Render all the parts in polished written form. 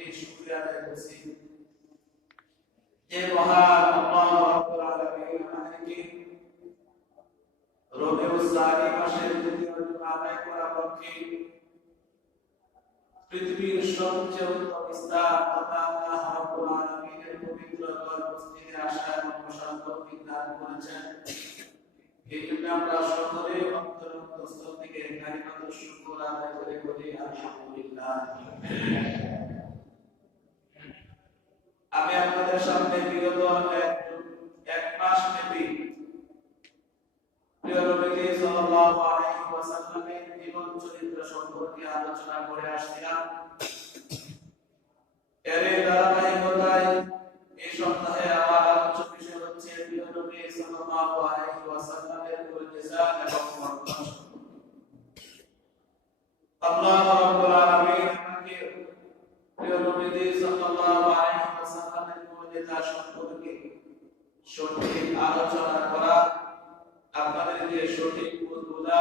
কোটি শুকরিয়া আদায় করছি যে মহান আল্লাহ রাব্বুল আলামিন আমাদেরকে রবিউল সানি মাসের দ্বিতীয় জুমা আদায় করার লক্ষ্যে পৃথিবীর সবচেয়ে উত্তম স্থান তথা আল্লাহ রাব্বুল আলামিনের পবিত্র ঘর মসজিদে আসার মহান তৌফিক দান করেছেন। এই জন্য আমরা সকলে অন্তরস্থল থেকে কালিমাতুশ শুকর আদায় করে বলি আলহামদুলিল্লাহ। আমি আপনাদের সামনে বিগত এক মাস ব্যাপী প্রিয় নবী সাল্লাল্লাহু আলাইহি ওয়াসাল্লামের জীবন চরিত্র সম্পর্কে আলোচনা করে আসছিলাম। এর ধারাবাহিকতায় এই সপ্তাহে আমার আলোচনার বিষয় হচ্ছে প্রিয় নবী সাল্লাল্লাহু আলাইহি ওয়াসাল্লামের পরিচয় এবং মর্যাদা। আল্লাহ রাব্বুল আলামিন আমাকে প্রিয় নবী সাল্লাল্লাহু আলাইহি ওয়াসাল্লামের পরিচয় সম্পর্কে সঠিক আলোচনা করা, আপনাদেরকে সঠিক বোঝা,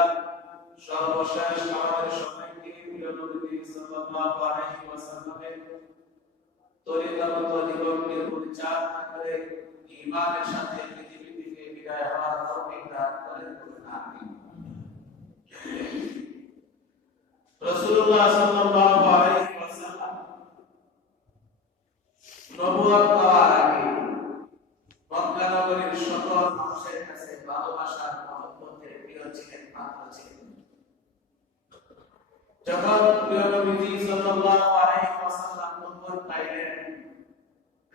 সর্বশেষ আমাদের সবাইকে প্রিয় নবী সাল্লাল্লাহু আলাইহি ওয়াসাল্লামের তরিকাগত জীবনকে পরিচালনা করে ঈমানের সাথে পৃথিবী থেকে বিদায় হওয়ার তৌফিক দান করেন। আমিন। রাসূলুল্লাহ সাল্লাল্লাহু আলাইহি ওয়াসাল্লাম নবুয়ত পাওয়ার আগে মক্কা নগরীর সকল মানুষের কাছে ভালোবাসার মহব্বতের প্রিয় ছিলেন, পাত্র ছিলেন। যখন প্রিয় নবী সাল্লাল্লাহু আলাইহি ওয়াসাল্লাম নবুয়ত পাইলেন,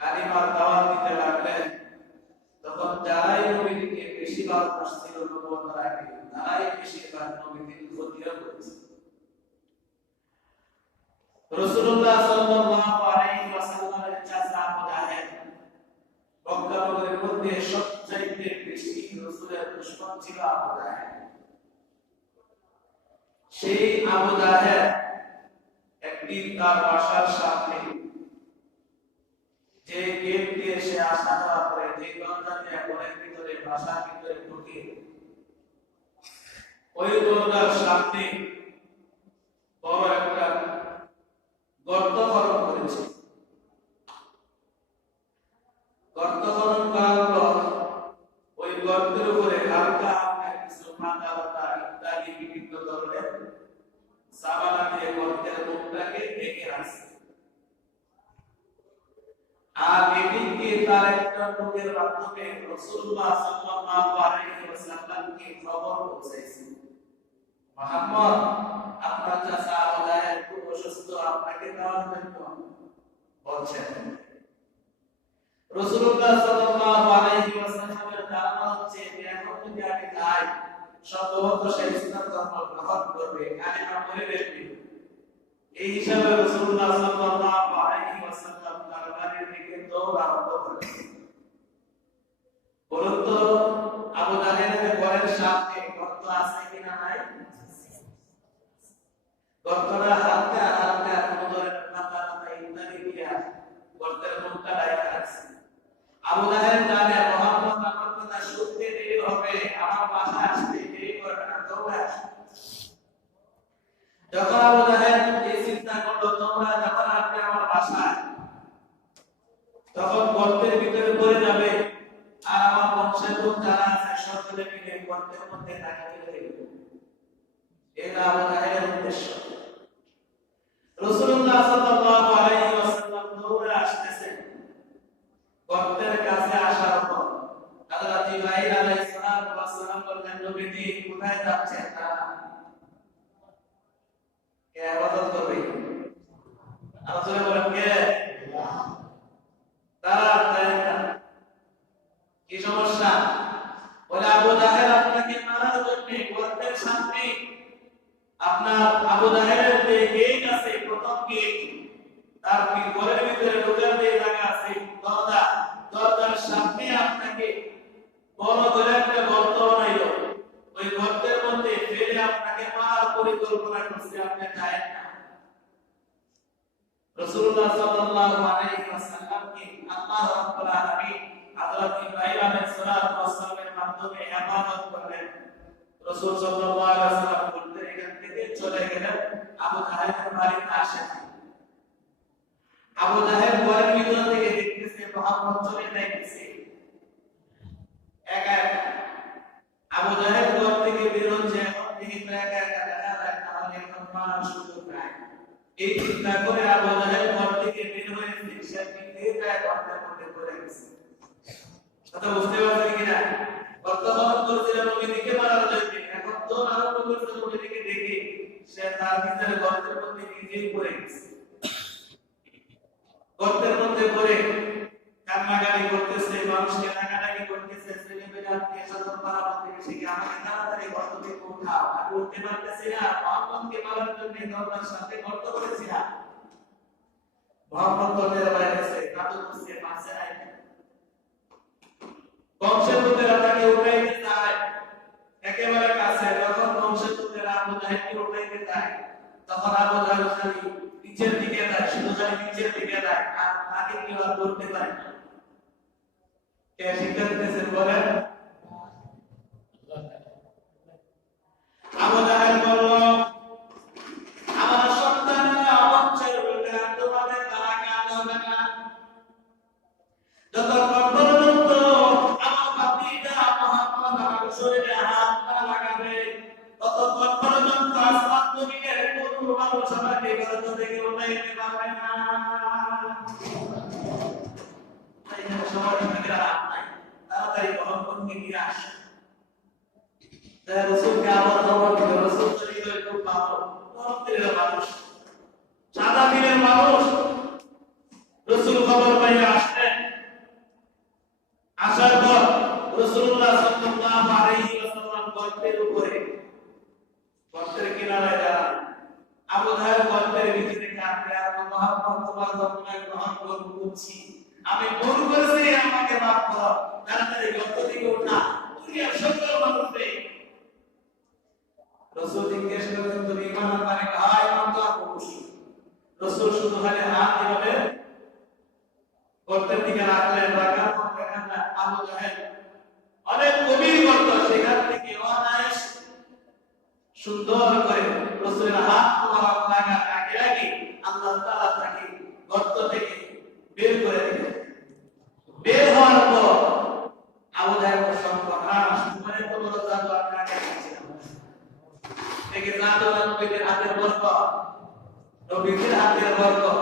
কালিমার দাওয়াত দিতে লাগলেন, তখন যারাই নবীকে বেশি ভালোবাসছিল নবুয়তের আগে, তারাই বেশিরভাগ নবীকে ক্ষতিও করেছে। রাসূলুল্লাহ সাল্লাল্লাহু আলাইহি ওয়াসাল্লামের চাচা আবু জাহেল মক্কা নগরীর মধ্যে সবচাইতে বেশি রাসূলের দুশমন ছিল আবু জাহেল। সেই আবু জাহেল একদিন তার বাসার সামনে যে গেট দিয়ে সে আসা যাওয়া করে, যে দরজা দিয়ে ঘরের ভিতরে বাসার ভিতরে ঢুকে, ওই দরজার সামনে বড় একটা গর্ত খনন করেছে। গর্ত খনন করার পর ওই গর্তের উপরে হালকা হালকা কিছু পাতা লতা ইত্যাদি বিভিন্ন ধরনের সাবানা দিয়ে গর্তের মুখটাকে ঢেকে রাখছে। আর এদিকে তার একটা লোকের মাধ্যমে রাসূলুল্লাহ সাল্লাল্লাহু আলাইহি ওয়াসাল্লামকে খবর পৌঁছাইছে, মুহাম্মদ আপনার চাচা আবু জাহেল খুব অসুস্থ, আপনাকে দেওয়ার জন্য বলছেন। রাসূলুল্লাহ সাল্লাল্লাহু আলাইহি ওয়াসাল্লামের ধারণা হচ্ছে যে এখন যদি আমি যাই, সম্ভবত সে ইসলাম ধর্ম গ্রহণ করবে, কালিমা পড়ে ফেলবে। এই হিসাবে রাসূলুল্লাহ সাল্লাল্লাহু আলাইহি ওয়াসাল্লাম তার বাড়ির দিকে দৌড় আরম্ভ করলেন। বলুন তো, আবু জাহেলের ঘরের সামনে গর্ত আছে কিনা? নাই। গর্তটা হালকা হালকা কোনো ধরনের পাতা পাতা ইত্যাদি দিয়ে গর্তের মুখটা ঢাকা আছে। আবু জাহেল জানে মুহাম্মদ আমার কথা শুনতে দেরি হবে, আমার বাসায় আসতে দেরি করবে না, দৌড়ে আসবে। যখন আবু জাহেল এই চিন্তা করলো তোমরা যখন আসবে আমার বাসায়, তখন গর্তের ভিতরে পড়ে যাবে আর আমার বংশের লোক যারা আছে সকলে মিলে গর্তের মধ্যে তাকে ফেলে দেবে। এটা আবু জাহেলের উদ্দেশ্য। রাসূলুল্লাহ সাল্লাল্লাহু আলাইহি ওয়াসাল্লাম দৌড়ে আসতেছেন। গর্তের কাছে আসার পর হযরত জিবরাইল আলাইহিস সালাম বললেন, নবীজি কোথায় যাচ্ছেন? কে ইবাদত করবে? রাসূল বলেন, কে? তারা জানেন না কি সমস্যা? বলে আবু জাহেল আপনাকে মারার জন্য গর্তের সামনে আপনার আবু জাহেলের যে গেট আছে, প্রথম গেট, তার কি ঘরের ভিতরে ঢোকার যে জায়গা আছে, দরজা, দরজার সামনে আপনাকে বড় করে একটা গর্ত বানাইলো। ওই গর্তের মধ্যে ফেলে আপনাকে মারার পরিকল্পনা করছে, আপনি জানেন না। রাসূলুল্লাহ সাল্লাল্লাহু আলাইহি ওয়াসাল্লামকে আল্লাহ রাব্বুল আলামিন হযরত ইব্রাহিম আলাইহিস সালামের মাধ্যমে ইবাদত করলেন। রাসূল সাল্লাল্লাহু আলাইহি ওয়াসাল্লাম বলতে এখান থেকে চলে গেলেন, আবু জাহেলের বাড়িতে আসেন। আবু জাহেল ঘরের ভিতর থেকে দেখতেছে মুহাম্মদ চলে যাইতেছে একা একা। আবু জাহেল ঘর থেকে বের হচ্ছে, এখন থেকে তো একা একা দেখা যায়, তাহলে এখন মারার সুযোগ নাই। এই চিন্তা করে আবু জাহেল ঘর থেকে বের হয়েছে, সে নিজে যায় ঘরের মধ্যে পড়ে গেছে। কথা বুঝতে পারছেন কিনা? বর্তমান করেছিল নবীকে মারার জন্য, এখন তো আরম্ভ করেছে নবীকে দেখে সে তার নিজের গর্তের মধ্যে নিজেই পড়ে গেছে। গর্তের মধ্যে পড়ে কান্নাকাটি করতেছে, মানুষকে ডাকাডাকি করতেছে, ছেলেমেয়েরা আত্মীয় স্বজন পাড়া প্রতিবেশীকে আমাকে তাড়াতাড়ি গর্ত থেকে উঠাও, আমি উঠতে পারতেছি না, মোহাম্মদকে মারার জন্য দরজার সাথে গর্ত করেছি না। মোহাম্মদ গর্তের বাইরে গেছে, কাতর করছে, পাশে নাই। বংশের লোকেরা তাকে উঠাইতে চায় একেবারে কাছে, যখন বংশের লোকেরা আবু জাহেলকে উঠাইতে চায় তখন আবু জাহেল খালি নিচের দিকে যায়, শুধু খালি নিচের দিকে যায়, আর তাকে কেউ আর ধরতে পারে না। কে শিক্ষা দিতেছেন বলেন? আবু জাহেল বলল, আমার সন্তানরা বংশের লোকেরা তোমাদের দ্বারা কাজ হবে না, যতক্ষণ পর্যন্ত আমার ভাতিজা মুহাম্মদ আমার শরীরে হাত না লাগাবে ততক্ষণ পর্যন্ত আসমান জমিনের কোনো মানুষ আমাকে গর্ত থেকে উঠাইতে পারবে না। এখানে সবার ভাগের হাত নাই, তাড়াতাড়ি মোহাম্মদকে নিয়ে আসে। রাসূলকে আবার খবর দিল, রাসূল শরীরে খুব ভালো মহত্বের মানুষ, সাদা দিনের মানুষ। রাসূল খবর পাইয়া আসলেন। আসার পর রাসূলুল্লাহ সাল্লাল্লাহু আলাইহি ওয়াসাল্লাম গর্তের উপরে, গর্তের কিনারায় দাঁড়ান। আবু জাহেল গর্তের ভিতরে কাঁদতে, আর মুহাম্মদ তোমার জন্য গ্রহণ করছি, আমি ভুল করেছি, আমাকে মাফ করো, তাড়াতাড়ি গর্ত থেকে ওঠা, দুনিয়ার সকল মানুষকে। রাসূল জিজ্ঞেস করলেন, তুমি ঈমান আনবে? হ্যাঁ, ঈমান তো আনছি। রাসূল শুধু খালি হাত এভাবে গর্তের দিকে রাখলেন, রাখার পর দেখেন না আবু জাহেল অনেক গভীর গর্ত, সেখান থেকে অনায়াস সুন্দর করে রাসূলের হাত মোবারক লাগার আগে আগে আল্লাহ তাআলা তাকে গর্ত থেকে বের করে দিলেন। বের হওয়ার পর আবু জাহেল সর্বনাশ, মানে তো বড় জাদু আপনাকে দিয়েছিলাম, থেকে জাদু নবীর হাতের বরকত, নবীর হাতের বরকত।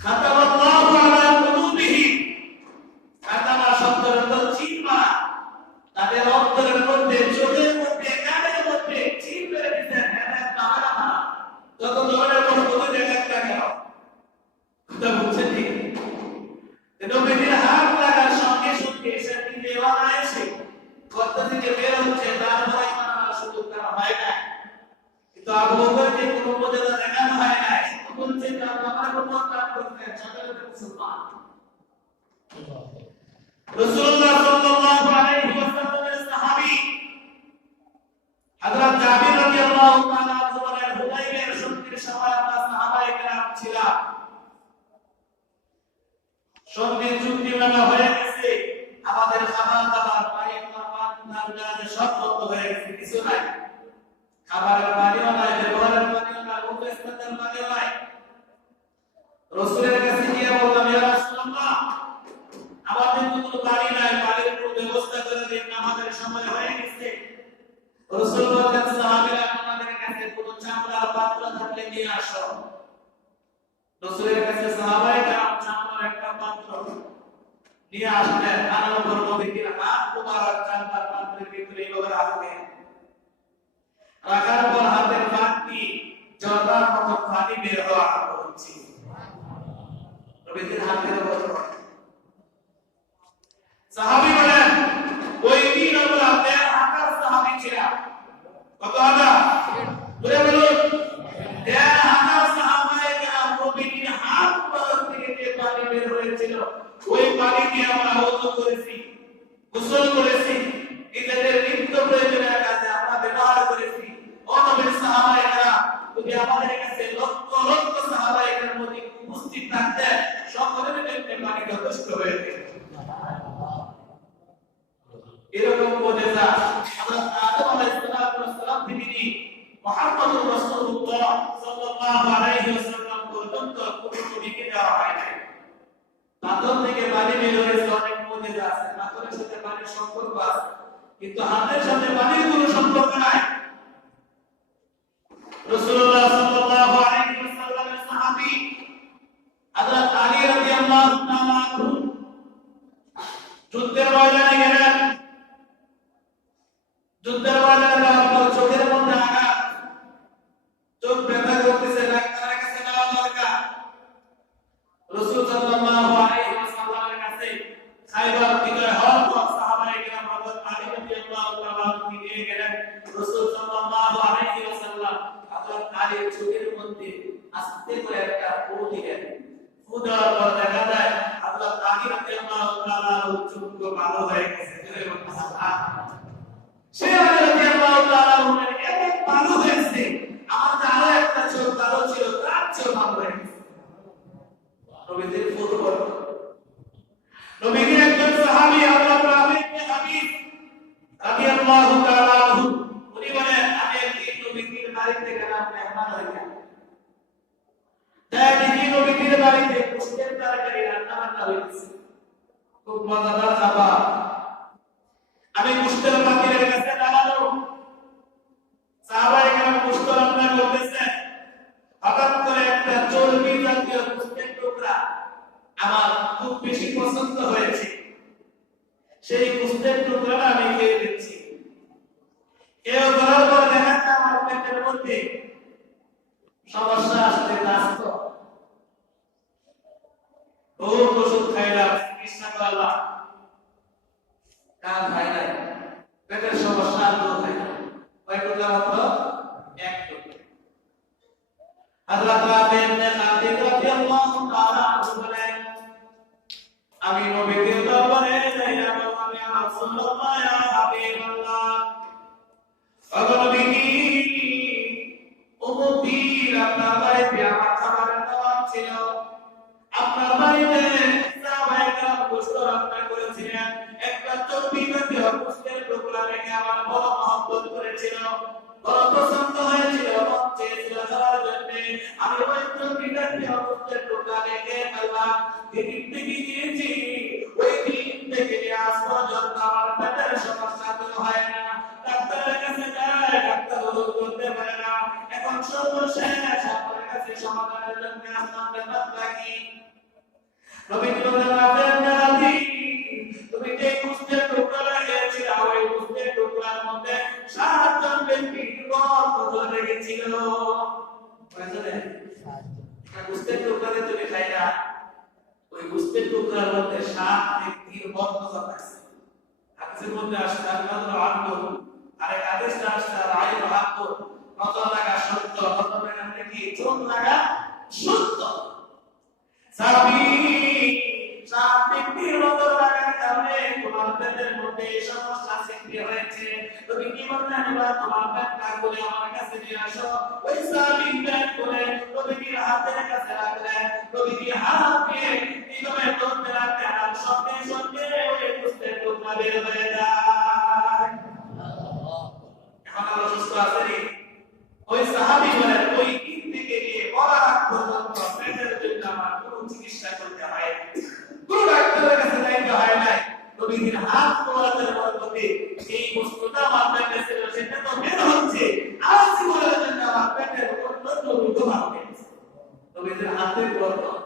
খাতামাল্লাহু আলা কুলুবিহি, খাতামা শব্দের অর্থ চিহ্ন মারা, তাদের অন্তরের মধ্যে, চোখের মধ্যে, কানের মধ্যে চিহ্ন মেরে দিতেন, এটা কামেরা মারা। যত ধরনের কোনো কোনো জায়গায় কেন কথা বুঝছেন? ঠিক নবীর হাত লাগার সঙ্গে সঙ্গে সে নিজে অনায়াসে গর্ত থেকে বের হচ্ছে, তারপরে মানার সুযোগ তার হয় না। কিন্তু আবু বকরকে কোনো মর্যাদা দেখানো হয় না, বলছে তার আমার কোনো কাজ করতে চাইলে মুসলমান। রাসূলুল্লাহ সাল্লাল্লাহু আলাইহি ওয়াসাল্লামের সাহাবী হযরত জাবির রাদিয়াল্লাহু তাআলা আনহু বলেন, হুদাইবিয়ার সন্ধির সময় আমরা সাহাবায়ে কেরাম ছিলাম, সন্ধি চুক্তি মানা হয়ে গেছে, আমাদের খাবার দাবার পানি পানি সব বন্ধ হয়ে গেছে, কিছু নাই, খাবারের পানিও নাই, ব্যবহারের পানিও নাই, উপস্থিতের পানিও নাই। রাসূলের কাছে গিয়ে বললাম, ইয়া রাসূলুল্লাহ, আমাদের তো কোনো পানি নাই, পানির কোনো ব্যবস্থা করে দিন, আমাদের সময় হয়ে গেছে। রাসূল বললেন, সাহাবীরা আমাদের কাছে কোনো চামড়ার পাত্র থাকলে নিয়ে আসো। রাসূলের কাছে সাহাবায়ে কেরাম চামড়ার একটা পাত্র নিয়ে আসলেন, আনার পর নবীর হাত মুবারক চামড়ার পাত্রের ভিতরে এইভাবে রাখলেন, রাখার পর হাতের বাকি জর্দার মতো পানি বের হওয়া আরম্ভ হচ্ছে। নবীর হাতের বরকত। সাহাবী বলেন, ওই দিন আমরা ১,৫০০ সাহাবী ছিলাম। কত হাজার? বলে বলুন, ১,৫০০ সাহাবায়ে কেরাম নবীর হাত মুবারক থেকে যে পানি বের হয়েছিল, ওই পানি দিয়ে আমরা ওযু করেছি, গোসল করেছি, নিজেদের নিত্য প্রয়োজনীয় কাজে আমরা ব্যবহার করেছি। ও নবীর সাহাবায়ে কেরাম, যদি আমাদের কাছে লক্ষ লক্ষ সাহাবায়ে কেরাম উপস্থিত থাকতেন, সকলের জন্য পানি যথেষ্ট হয়ে যেত। এরকম মুজিজা হযরত আদম আলাইহিস সালাম থেকে মুহাম্মদুর রাসূলুল্লাহ সাল্লাল্লাহু আলাইহি ওয়াসাল্লাম পর্যন্ত কোনো নবীকে দেওয়া হয় নাই। পাথর থেকে পানি বের হয়েছে, অনেক মুজিজা আছে, পাথরের সাথে পানির সম্পর্ক আছে, কিন্তু হাতের সাথে পানির কোনো সম্পর্ক নাই। রাসূলুল্লাহ সাল্লাল্লাহু আলাইহি ওয়াসাল্লামের সাহাবী হযরত আলী রাদিয়াল্লাহু তাআলা আনহু যুদ্ধের ময়দানে গেলেন। যুদ্ধের ময়দানে যাওয়ার পর চোখের মধ্যে আঘাত, চোখ ব্যথা করতেছে, ডাক্তারের কাছে যাওয়া দরকার। রাসূল সাল্লাল্লাহু আলাইহি ওয়াসাল্লামের কাছে খায়বার বিজয় হওয়ার পর সাহাবায়ে কেরাম হযরত আলী রাদিয়াল্লাহু তাআলা আনহু নিয়ে গেলেন। রাসূল সাল্লাল্লাহু আলাইহি ওয়াসাল্লাম হযরত আলীর চোখের মধ্যে আস্তে করে একটা ফু দিলেন। ফু দেওয়ার পর দেখা যায় হযরত আলী রাদিয়াল্লাহু তাআলা আনহুর চোখ ভালো হয়ে গেছে। সুবহানাল্লাহ। সে আলী রাদিয়াল্লাহু তাআলা আনহুর এত ভালো হয়েছে, আমার আরো একটা চোখ ভালো ছিল, তার চেয়েও ভালো হয়ে গেছে। নবীদের ফুরবত, নবীর একজন সাহাবী হযরত রাবি ইবনে হাবিব রাদিয়াল্লাহু তাআলা আনহু, উনি বলেন আমি একদিন নবীর বাড়িতে গেলাম মেহমান হইতে। তাই দেখি নবীর বাড়িতে গোশতের তরকারি রান্না বান্না হইছে, খুব মজাদার খাবার। আমি গোশতের পাতিলের কাছে দাঁড়ানো, সাহাবায়ে কেরাম গোশত রান্না করতেছে। হঠাৎ করে একটা চর্বি জাতীয় গোশতের টুকরা আমার খুব বেশি পছন্দ হয়েছে, সেই গোশতের টুকরাটা আমি খেয়ে দিচ্ছি। কেউ করার পর দেখা যায় আমার পেটের মধ্যে সমস্যা আসতে ব্যস্ত। বহুত ওষুধ খাইলাম, চিকিৎসা করলাম, কাজ হয় নাই, পেটের সমস্যা আর দূর হয় না। কয় টুকরা মাত্র? এক টুকরা। হযরত রাবি ইবনে খাদিজ রাদিয়াল্লাহু তাআলা আনহু বলেন আমি নবীর দরবারে যাইয়া বললাম ইয়া রাসূলুল্লাহ ইয়া হাবিবাল্লাহ, ওগো নবী, উম্মতির আপনার বাড়িতে আমার খাবারের দাওয়াত ছিল, আপনার বাড়িতে সাহাবায়ে কেরাম গোশত রান্না করেছিলেন, একটা চর্বি জাতীয় গোশতের টুকরা রেখে আমার বড় মহব্বত করেছিল, বড় পছন্দ হয়েছিল, মন চেয়েছিল খাওয়ার জন্য। আমি ওই চর্বি জাতীয় গোশতের টুকরা রেখে ফেললাম। যেদিন থেকে গিয়েছি ওই দিন থেকে আজ পর্যন্ত আমার পেটের সমস্যা দূর হয় না। ডাক্তারের কাছে যায়, ডাক্তার ওষুধ করতে পারে না। এখন সর্বশেষ আপনার কাছে সমাধানের জন্য আসলাম, ব্যাপারটা কি? নবী বলেন আপনি তুমি যে গোশতের টুকরা রেখেছিলে, ওই গোশতের টুকরার মধ্যে 7 জন ব্যক্তির রক্ত লেগেছিল। বুঝলেন? গোশতের টুকরাতে তুমি খাইলা, ওই গোশতের টুকরার মধ্যে 7 ব্যক্তির রক্ত আছে। হাদিসের মধ্যে আসছে আল্লাহু আকবার, আরেক হাদিসে আসছে আইয়ু আকবার, নজর লাগা সত্য, নজর লাগা কি? চোখ লাগা সত্য। সাবি ব্যক্তির নজর লাগার কারণে তোমার পেটের মধ্যে সমস্যা সৃষ্টি হয়েছে। তুমি কি বললে এবার তোমার পেটটা খুলে আমার কাছে নিয়ে আসো। ওই সাবি পেট খুলে নবীর হাতের কাছে রাখলেন। নবীর হাত দিয়ে এইভাবে ধরতে রাখলেন, আর সঙ্গে সঙ্গে ওই গোশতের টুকরা বের হয়ে যায়। এখন আর অসুস্থ আছেন? ওই সাহাবী বলেন ওই দিন থেকে নিয়ে মরার আগ পর্যন্ত পেটের জন্য আমার কোনো চিকিৎসা করতে হয়, কোনো ডাক্তারের কাছে যাইতে হয় নাই। নবীর হাত মোবারকের বরকতে এই বস্তুটা আমার পেটে ছিল, সেটা তো বের হচ্ছে। আর জীবনের জন্য আমার পেটের অত্যন্ত রোগ ভালো হয়েছে। নবীর হাতের বরকত।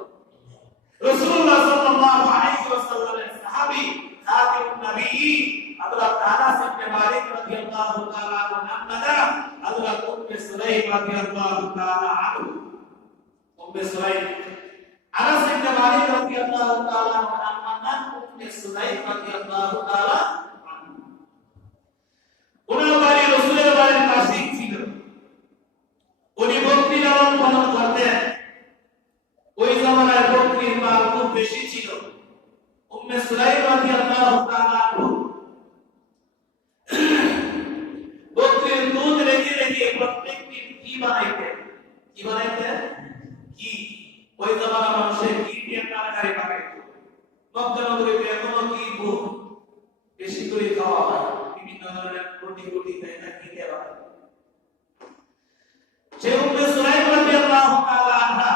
রাসূলুল্লাহ সাল্লাল্লাহু আলাইহি ওয়াসাল্লামের সাহাবী খাতিমুন নবিয়্যিন হযরত আনাস ইবনে মালিক রাদিয়াল্লাহু তাআলা আনহু নামদার হযরত উম্মে সুলাইম রাদিয়াল্লাহু তাআলা আনহু। উম্মে সুলাইম আনাস ইবনে মালিক রাদিয়াল্লাহু তাআলা আনহু নামদার উম্মে সুলাইম রাদিয়াল্লাহু তাআলা আনহু। ওনার বাড়ি রাসূলের বাড়ির পাশেই ছিল। উনি বকরি লালন পালন করতেন। ওই জামানায় বকরির মাল খুব বেশি ছিল। উম্মে সুলাইম রাদিয়াল্লাহু তাআলা আনহু বকরির দুধ রেখে রেখে প্রত্যেকদিন কি বানাইতেন? কি বানাইতেন? কি? ওই জামানার মানুষের কি দিয়ে তরকারি বানাইতো। মক্কা নগরীতে এখনো কি খুব বেশি করে খাওয়া হয়, বিভিন্ন ধরনের রুটি দেয় না, কি দেওয়া হয়। সে উম্মে সুলাইম রাদিয়াল্লাহু তাআলা আনহা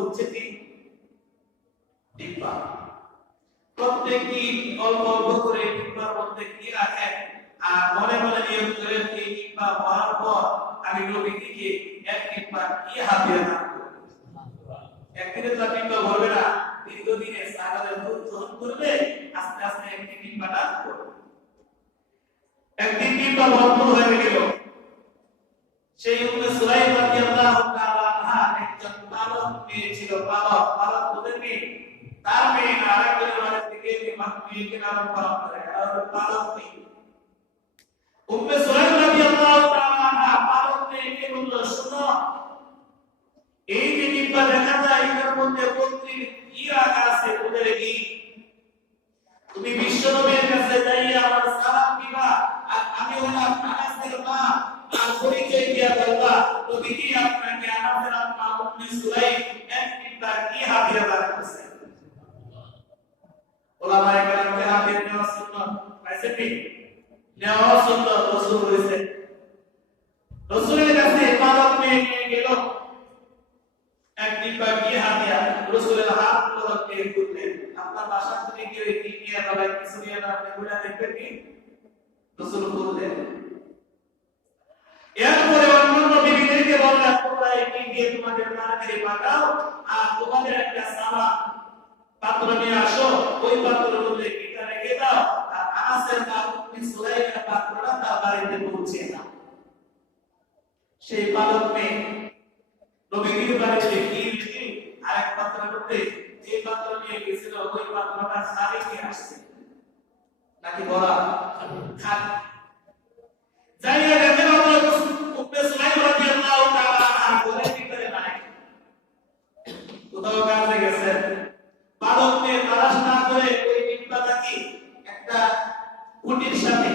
হচ্ছে কি টিপা। প্রত্যেকটি অল্প অল্প করে টিপার মধ্যে কি রাখেন আর মনে মনে নিয়ত করে এই টিপা পড়ার পর আমি নবীকে এক টিপা কি হাদিয়া দান করব। একদিনে তো টিপা ভরবে না, দীর্ঘদিনে সাহাবাদের দুধ গ্রহণ করবে, আস্তে আস্তে একটি টিপা দান করবে। একদিন টিপা বন্ধ হয়ে গেল। সেই উম্মে সুলাইম রাদিয়াল্লাহু তাআলা আনহা একজন পালক মেয়ে ছিল, পালক ওদের মেয়ে, তার মেয়ে আরেকজনের বাড়ি থেকে মেয়েকে লালন পালন করে, আর পালক মেয়ে উম্মে সুলাইম রাদিয়াল্লাহু তাআলা আনহা পালক মেয়েকে বলল, শোনো, এই যে টিপা দেখা যায় এর মধ্যে প্রত্যেক কি রাখা আছে ওদের কি, তুমি বিশ্বনবীর কাছে যাইয়া আমার সালাম দিবা আর আমি হলাম আনাসের মা আর পরিচয় দিয়া বলবা নবী কি আপনাকে আনাসের আম্মা উম্মে সুলাইম এক টিপা কি হাদিয়া দান করেছে। ওলামায়ে কেরামকে হাদিয়া দেওয়া সুন্নাত, পাইছেন কি নেওয়া সুন্নাত, রাসূল বলেছে। রাসূলের কাছে পালক মেয়ে নিয়ে গেল এক টিপা কি হাদিয়া, রাসূলের হাত মোবারক দিয়ে খুললেন। আপনার বাসা থেকে কেউ কি নিয়ে যাবে কিছু নিয়ে না, আপনি বলে দেখবেন কি রাসূল খুললেন। এরপরে অন্যান্য বিবিদেরকে বললেন, তোমরা এটি দিয়ে তোমাদের তরকারি পাকাও আর তোমাদের একটা সামা পাত্র নিয়ে আসো, ওই পাত্রের মধ্যে এটা রেখে দাও আর আনাসের মা উম্মে সুলাইমের পাত্রটা তার বাড়িতে পৌঁছে দাও। সেই পালক মেয়ে নবীর বাড়িতে গিয়ে আরেক পাত্রের মধ্যে যে পাত্র নিয়ে গেছিল ওই পাত্রটা খালি নিয়ে আসছে নাকি বড়া খালি। যাইয়া দেখেন উম্মে সুলাইম রাদিয়াল্লাহু তাআলা আনহা ঘরের ভিতরে নাই, কোথাও কাজে গেছেন। পালক মেয়ে তালাশ না করে ওই টিপাটাকে একটা খুঁটির সাথে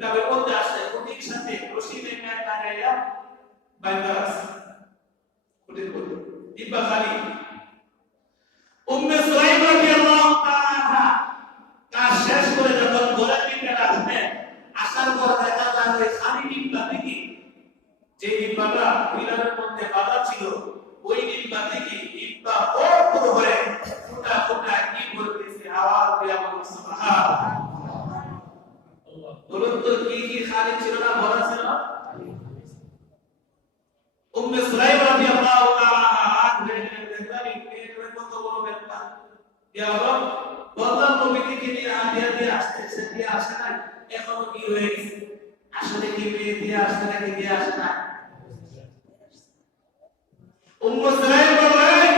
তবে বলতে আসে, খুঁটির সাথে রশি দিয়ে লাগাইয়া বাইন্দা আছে, খুঁটির মধ্যে টিপা খালি। উম্মে সুলাইম রাদিয়াল্লাহু তাআলা আনহা কাজ শেষ করে যখন ঘরের ভিতরে আসবেন, আসার পর দেখা যায় যে খালি টিপা থেকে যে টিপাটা পিলারের মধ্যে বাঁধা ছিল ওই টিপা থেকে টিপা ভরপুর হয়ে ফুটা ফুটা কি বলতেছে, আওয়াজ দিয়ে বলছে সুবহানাল্লাহ। বলুন তো কি কি খালি ছিল না ভরা ছিল? উম্মে সুলাইম রাদিয়াল্লাহু তাআলা আনহা দেখলেন এর কত বড় ব্যাপার। ইয়া রব, বললাম নবীকে নিয়ে হাদিয়া দিয়ে আসতেছে, দিয়ে আসে না, এখনো কি হয়ে গেছে? আসলে কি মেয়ে দিয়ে আসে নাকি দিয়ে আসে না? উম্মে সুলাইম বলেন,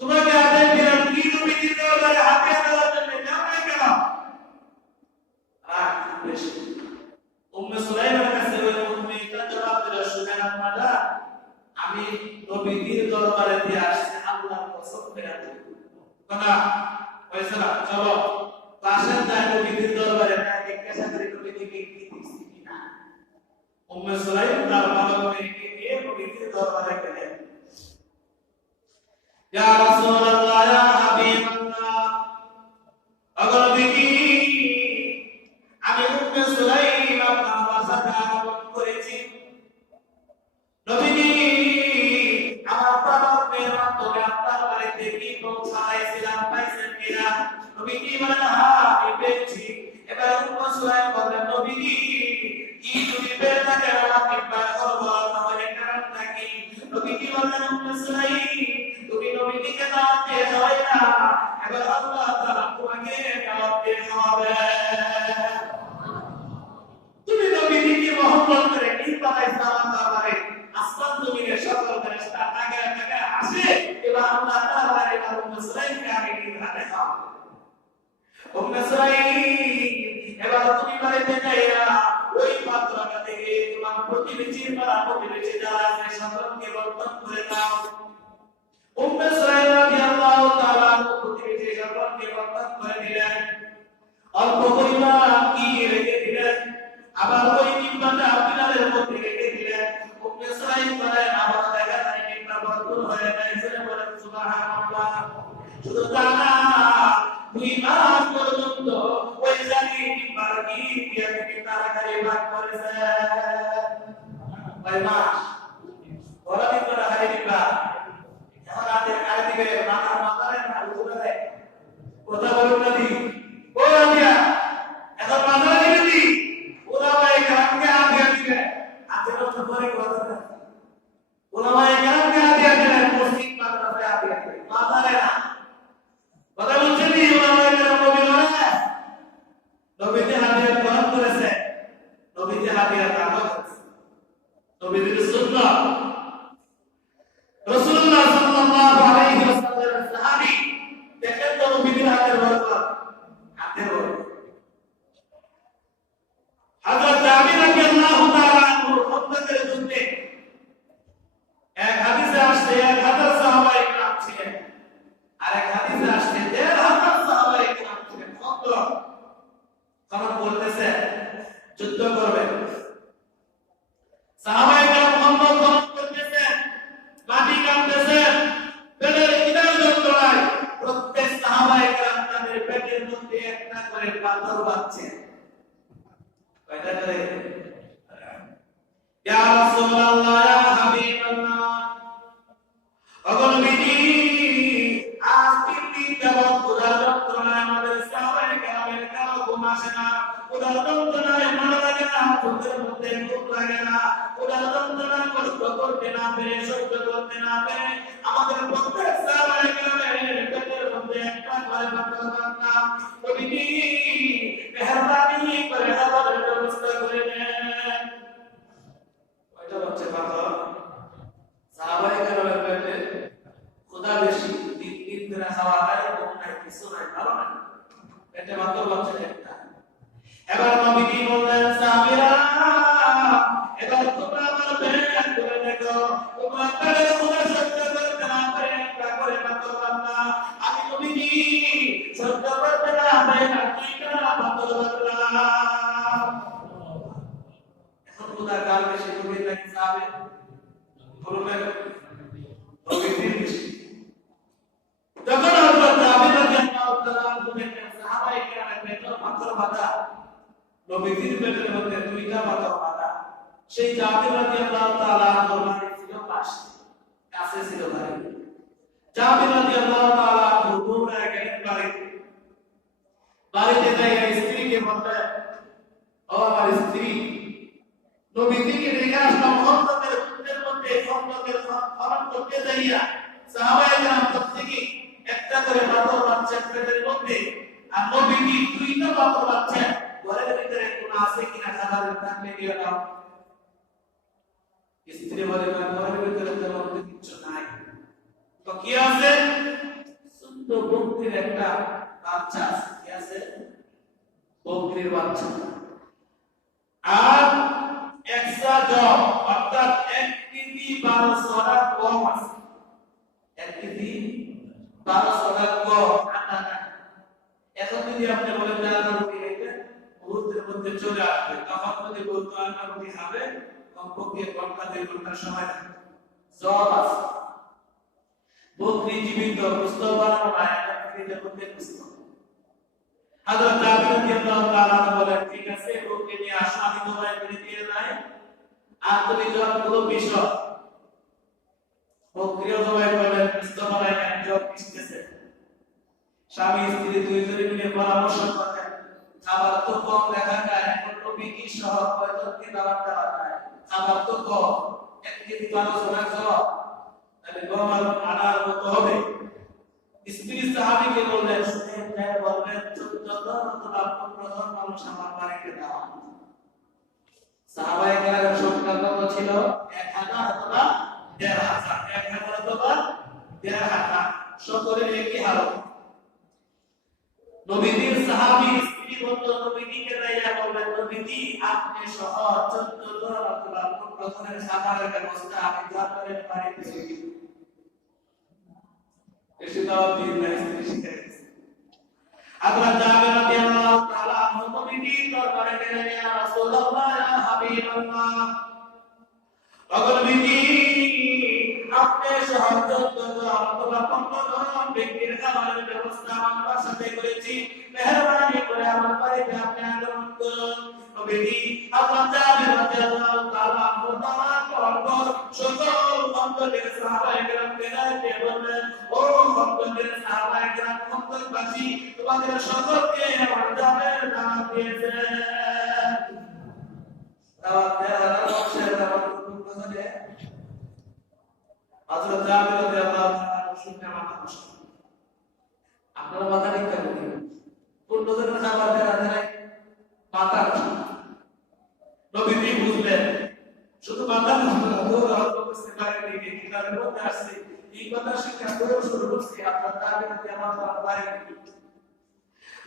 তোমাকে আদেশ দিলাম কি তুমি দিতে পারে হাদিয়া দেওয়ার জন্য, যাও না কেন? রাগ বেশি। উম্মে সুলাইমের কাছে ওই মেয়েটা জবাব দিল, শুনেন আপনারা, আমি নবীর দরবারে দিয়ে আসছি আল্লাহর কসম করে কথা হয়েছে না, চলো পাশের যায় নবীর দরবারে না জিজ্ঞাসা করি নবীকে কি দিছি কিনা। উম্মে সুলাইম তার পালক মেয়েকে নিয়ে নবীর দরবারে গেলেন। ইয়া রাসূলুল্লাহ, ইয়া হাবিবাল্লাহ, আগর নবী, আমি উম্মে সুলাইম আপনার বাসাতে আগমন করেছি। নবীজি, আমার পালক মেয়ের মাধ্যমে আপনার বাড়িতে কি পৌঁছাইছিলাম, পাইছেন কিনা? নবীজি বলেন, হ্যাঁ আমি পেয়েছি। এবার উম্মে সুলাইম বলেন, নবীজি কি তুমি পেয়ে থাকেন আমাকে বলবো তাহলে কারণটা কি? নবীজি বলেন, উম্মে সুলাইম তুমি নবীজিকে দাওয়াত দিয়ে যাওয়াই না, এবার আল্লাহ তাআলা তোমাকে দাওয়াত দিয়ে যাওয়াবে। তুমি নবীজিকে মহব্বত করে কি পাঠাইছো আমার দরবারে, আসমান জমিনে সকল ফেরেশতা আগে আগে আসে, এবার আল্লাহ তাআলা এবার উম্মে সুলাইমকে আগে নিয়ে দেখা। উম্মে সুলাইম, এবার তুমি বাড়িতে যাইয়া ওই পাত্রটা থেকে তোমার প্রতিবেশীর পাড়া প্রতিবেশী যারা আছে সকলকে বর্তন করে দাও। উম্মে সুলাইম রাদিয়াল্লাহু তাআলা প্রতিবেশী সকলকে বর্তন করে দিলেন। অল্প পরিমাণ কি রেখে দিলেন, আবার ওই টিপাটা পিলারের মধ্যে রেখে দিলেন। উম্মে সুলাইম বলেন, আবার দেখা যায় টিপা বর্তন হয়ে গেছে, বলেন সুবহানাল্লাহ। শুধু তা না, 2 মাস পর্যন্ত ওই জানি টিপার কি দিয়ে তাড়াতাড়ি ভাগ করেছে। 2 মাস বলা টিপা হারি টিপা, এখন নবীজি হাদিয়া গ্রহণ করেছে, নবীজি হাদিয়া দান করেছে, নবীজির সুন্নাত। রাসূলুল্লাহ সাল্লাল্লাহু আলাইহি ওয়াসাল্লামের সাহাবী দেখেন তো নবীজির হাতের বরকত, হাতের বরকত। হযরত জাবির রাদিয়াল্লাহু তাআলা আনহু খন্দকের যুদ্ধে এক হাদিসে আসছে 1000 সাহাবায়ে কেরাম ছিলেন, আর এক হাদিসে আসছে 1500 সাহাবায়ে কেরাম ছিলেন। খন্দক তখন বলতেছে যুদ্ধ করবে, সাহাবায়ে কেরাম খন্দক খনন করতেছেন, মাটি কাটতেছেন, পেটের খিদার যন্ত্রণায় প্রত্যেক সাহাবায়ে কেরাম তাদের পেটের মধ্যে একটা করে পাথর বাঁধছেন। কয়টা করে? ইয়া রাসূলুল্লাহ, ইয়া হাবিবাল্লাহ, ওগো নবীজি, আজ 3 দিন যাবত ক্ষুধার যন্ত্রণায় আমাদের সাহাবায়ে কেরামের কারো ঘুম আসে না, ক্ষুধার যন্ত্রণায় ভালো লাগে না, চোখের মধ্যে ঘুম লাগে না, ক্ষুধার যন্ত্রণা কষ্ট করতে না পেরে, সহ্য করতে না পেরে আমাদের প্রত্যেক সাহাবায়ে কেরামের পেটের মধ্যে একটা করে পাথর বাঁধলাম। নবীজি মেহেরবানি করে খাবারের ব্যবস্থা করে দেন। কয়টা হচ্ছে পাথর? সাহাবায়ে কেরামের পেটে ক্ষুধা বেশি, 3 দিন ধরে খাওয়া নাই, ঘুম নাই, কিছু নাই, ভালো না, পেটে পাথর বাঁধছে একটা। এবার নবীজি বললেন, সাহাবীরা এবার তোমরা আমার পেট করে দেখো, তোমরা পেটের ক্ষুধা সহ্য করতে না পারে একটা করে পাথর বাঁধলাম। আমি নবীজি সহ্য করতে না পারে একটা পাথর বাঁধলাম। এখন ক্ষুধা কার বেশি? নবীর নাকি সাহাবে? বলবেন নবীর বেশি। যখন হযরত জাবির রাদিয়াল্লাহু তাআলা আনহু দেখেন সাহাবায়ে কেরামের পেটে পাথর বাঁধা, নবীজির পেটের মধ্যে 2টা পাথর বাঁধা, সেই জাবির রাদিয়াল্লাহু তাআলা আনহুর বাড়ি ছিল পাশে, কাছে ছিল বাড়ি। জাবির রাদিয়াল্লাহু তাআলা আনহু দৌড়ে গেলেন বাড়িতে, বাড়িতে যাইয়া স্ত্রীকে বললেন, ও আমার স্ত্রী, নবীজিকে দেখে আসলাম খন্দকের যুদ্ধের মধ্যে, খন্দকের খনন করতে যাইয়া সাহাবায়ে কেরাম প্রত্যেকে একটা করে পাথর বাঁধছেন পেটের মধ্যে, আর নবীজি 2টা পাথর বাঁধছেন। ঘরের ভিতরে কোনো আছে কিনা খাবারের থাকলে দিয়ে দাও। স্ত্রী বলে, ঘরের ভিতরে তেমন কিছু নাই, তো কি আছে? শুদ্ধ বকরির একটা বাচ্চা আছে। কি আছে? বকরির বাচ্চা, আর এক্সট্রা জব, অর্থাৎ 1 কেজি 1200 কম আছে। 1 কেজি 1200 কম আটা না। এখন যদি আপনি বলেন যে আটা রুটি খাইতে মুহূর্তের মধ্যে চলে আসবে, তখন যদি বলতো আটা রুটি খাবে, কমপক্ষে ঘন্টা 2 ঘন্টা সময় লাগবে। জব আছে, বকরি জীবিত, গোশত বানানো না, 1 কেজির মধ্যে গোশত। হযরত জাবির রাদিয়াল্লাহু তাআলা বলেন, ঠিক আছে, বকরি নিয়ে আসো, আমি তোমায় করে দিয়ে যাই, আর তুমি জবগুলো পিষো। বকরিও জবাই করলেন, গোশত বানাইলেন, জব পিষতেছে। স্বামী স্ত্রী দুইজনে মিলে পরামর্শ করলেন, খাবার তো কম দেখা যায়, এখন নবীজি সহ কয়জনকে দাওয়াত দেওয়া যায়, খাবার তো কম, 1 কেজি 1200 জব, তাহলে গম আর আটার মতো হবে। স্ত্রী সাহাবীকে বললেন, শুনেন, যাই বলবেন 14 জন অথবা 15 জন মানুষ আমার বাড়িতে দাও। সাহাবায়ে কেরামের সংখ্যা কত ছিল? 1000 অথবা 1500, 1000 অথবা 1500, সকলের একই হালত। নবীজির সাহাবী স্ত্রী বলল, নবীজিকে যাইয়া বলবেন, নবীজি আপনি সহ 14 জন অথবা 15 জনের খাবারের ব্যবস্থা আমি জাফরের বাড়িতে রেখে দিই। এসে দাও দিন না, স্ত্রী শিখে গেছে। হযরত জাবির রাদিয়াল্লাহু তাআলা আনহু নবীজির দরবারে গেলেন, ইয়া রাসূলুল্লাহ, ইয়া হাবিবাল্লাহ, ওগো নবীজি, আপনি সহ 14 জন অথবা 15 জন ব্যক্তির খাবারের ব্যবস্থা আমার বাসাতে করেছি, মেহেরবানি করে আমার বাড়িতে আপনি আগমন করুন। নবীজি হযরত জাবির রাদিয়াল্লাহু তাআলা আনহু তাওয়াক্কুল সকল খন্দকের সাহাবায়ে কেরামকে ডাকতে বললেন, ও খন্দকের সাহাবায়ে কেরাম, খন্দকবাসী তোমাদের সকলকে আমার জানের দাওয়াত দিয়েছে। দাওয়াত দেওয়ার অবসরে দাওয়াত করতে হযরত জাবির রাদিয়াল্লাহু তাআলা শুনতে মাথা নষ্ট। আপনারা মাথা ঠিক রাখবেন, কোন নজরের খাবার দেওয়া যায়, নবীজি বুঝলেন শুধু মাথা বুঝতে পারেনি যে কিতাবের মধ্যে আসছে এই কথা শিক্ষা করে শুরু করছে আপনার তাবিন কি আমার পারেনি।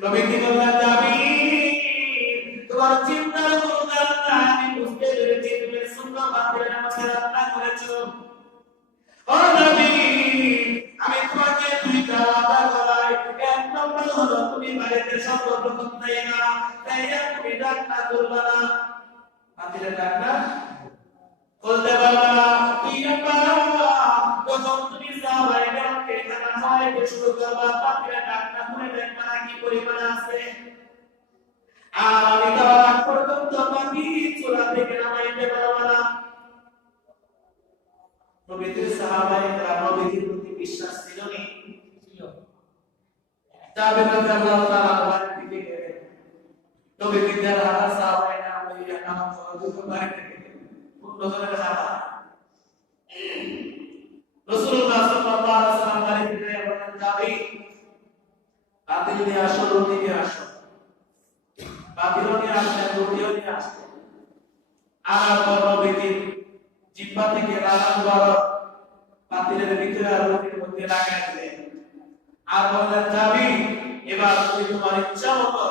নবীজি বললেন জাবির তোমার চিন্তার কোনো কারণ নাই, আমি বুঝতে পেরেছি তুমি সুন্নাহ বাতিলের নামাজে রান্না করেছো। ও নবী আমি তোমাকে দুইটা ওয়াদা করাই, এক নম্বর হলো তুমি বাড়িতে সর্বপ্রথম তাইয়া তুমি ডাক না করবে না, বাতিলের ডাক না বলতে পারবে না। দুই নম্বর যখন তুমি সাহাবায়ে কেরামকে খানা খাওয়াইতে শুরু করবা বাতিলের ডাক না করে দেখবা কি পরিমাণে আছে। আর আমি দেওয়ার আগ পর্যন্ত বাকি চূড়া থেকে নামাইতে পারবে না। নবীদের সাহাবায়ে কেরাম নবীর প্রতি বিশ্বাস ছিল না। জাবের রাদিয়াল্লাহু তাআলা ওয়ার দিকে গেলেন, নবীদের হারা সাহাবায়ে কেরাম ওই নামাজ পড়তে পারতেন নজরের খাতা। রাসূলুল্লাহ সাল্লাল্লাহু আলাইহি ওয়াসাল্লাম বাড়িতে বলেন জাবির বাতিল নিয়ে আসো, রুটি নিয়ে আসো। বাতিল নিয়ে আসলেন, রুটিও নিয়ে আসলেন। আর নবীজির জিহ্বা থেকে লাগান বড় বাতিলের ভিতরে আর রুটির মধ্যে লাগাই দিলেন। আর বললেন জাবির এবার তুমি তোমার ইচ্ছা মতো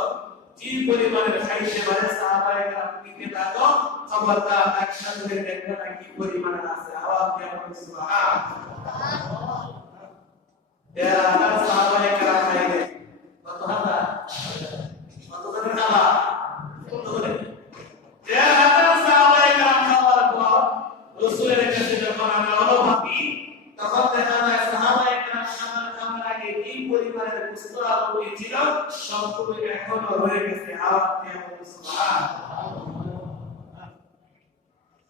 যে পরিমাণের খাইতে পারে সাহাবায়ে কেরাম নিতে থাকো, খবরদার একটা করে দেখবে না কি পরিমাণের আছে। আওয়াজ কেমন সুবহানাল্লাহ। এরা আর সাহাবায়ে কেরাম খাইলে কত হাজার কত করে খাওয়া কত করে এরা আর সাহাবায়ে কেরাম খাওয়ার পর রাসূলের কাছে যখন আমরা অনুভবী তখন দেখা যায় সাহাবায়ে কেরাম খাওয়ার আগে এই পরিমাণের গোশত আর রুটি ছিল সম্পূর্ণ এখনো রয়ে গেছে। আওয়াজ কেমন সুবহানাল্লাহ।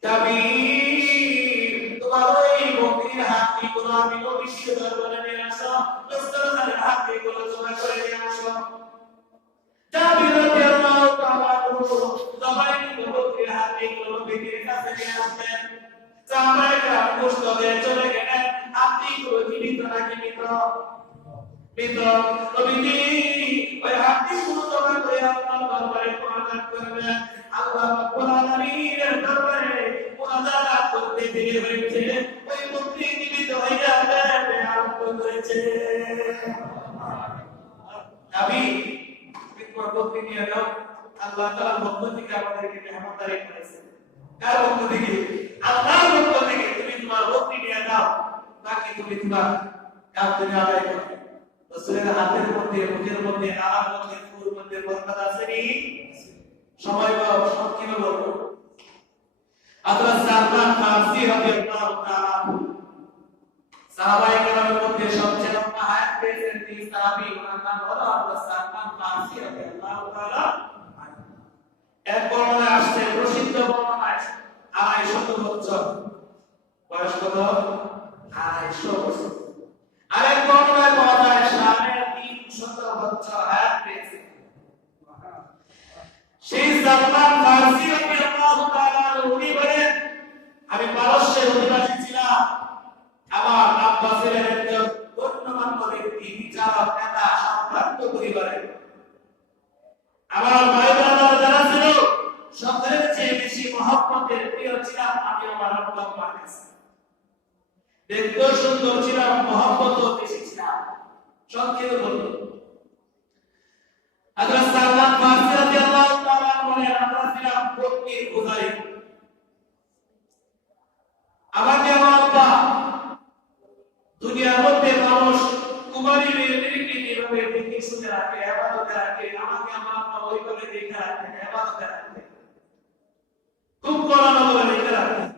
জাবির তোমার ওই বকরির হাড্ডিগুলো আমি নবীর দরবারে নিয়ে আসো, রাসূলের হাড্ডিগুলো জমা করে নিয়ে আসো। জাবির রাদিয়াল্লাহু তাআলা জবাই বকরির হাড্ডিগুলো নবীর কাছে নিয়ে আসলেন। সাহাবায়ে কেরাম গোশত দিয়ে চলে গেলেন। হাড্ডিগুলো জীবিত নাকি মৃত? মৃত। নবীজি ওই হাড্ডিগুলো জমা করে আল্লাহর দরবারে মুনাজাত করবেন। আল্লাহ রাব্বুল আলামিনের দরবারে মুনাজাত করতে দেরি হয়েছে, ওই বকরি জীবিত হয়ে যাবে আরম্ভ করেছে। নবী তোমার বকরি নিয়ে যাও, আল্লাহ তাআলার পক্ষ থেকে আমাদেরকে মেহমানদারি করেছেন। কার পক্ষ থেকে? আল্লাহর পক্ষ থেকে। তুমি তোমার বকরি নিয়ে যাও, বাকি তুমি তোমার কাজ তুমি আদায় করবে। রাসূলের হাতের মধ্যে, মুখের মধ্যে, নালার মধ্যে, ফুর মধ্যে বরকত আছে কি? সময় বা সংক্ষেপে বলবো। হযরত সালমান ফারসি রাদিয়াল্লাহু তাআলা সাহাবায়ে কেরামের মধ্যে সবচেয়ে লম্বা হায়াত পেয়েছেন তিনি সাহাবী, ওনার নাম হলো হযরত সালমান ফারসি রাদিয়াল্লাহু তাআলা। এক বর্ণনায় আসছে, প্রসিদ্ধ বর্ণনায় 250 বছর বয়স। কত? 250 বছর। আরেক বর্ণনায় পাওয়া যায় 350 বছর হায়াত পেয়েছে। সেই সালমান ফারসি রাদিয়াল্লাহু তাআলা উনি বলেন আমি পারস্যের অধিবাসী ছিলাম। আমার আব্বা ছিলেন একজন গণ্যমান্য ব্যক্তি, বিচারক, নেতা, সম্ভ্রান্ত পরিবারের। আমার ভাই ব্রাদার যারা ছিল সকলের চেয়ে বেশি মহব্বতের প্রিয় ছিলাম আমি আমার আব্বার কাছে। দেখতে সুন্দর ছিলাম, মহব্বতও বেশি ছিলাম। সংক্ষেপে বলবো, হযরত সালমান ফারসি রাদিয়াল্লাহু তাআলা বলেন আমরা ছিলাম বকরির পূজারী। আমাকে আমার আব্বা দুনিয়ার মধ্যে মানুষ কুমারী মেয়েদেরকে যেভাবে দেখে শুনে রাখে, ইবাদতে রাখে, আমাকে আমার আব্বা ওইভাবে দেখে রাখতেন, ইবাদতে রাখতেন, খুব কড়া করে দেখে রাখতেন।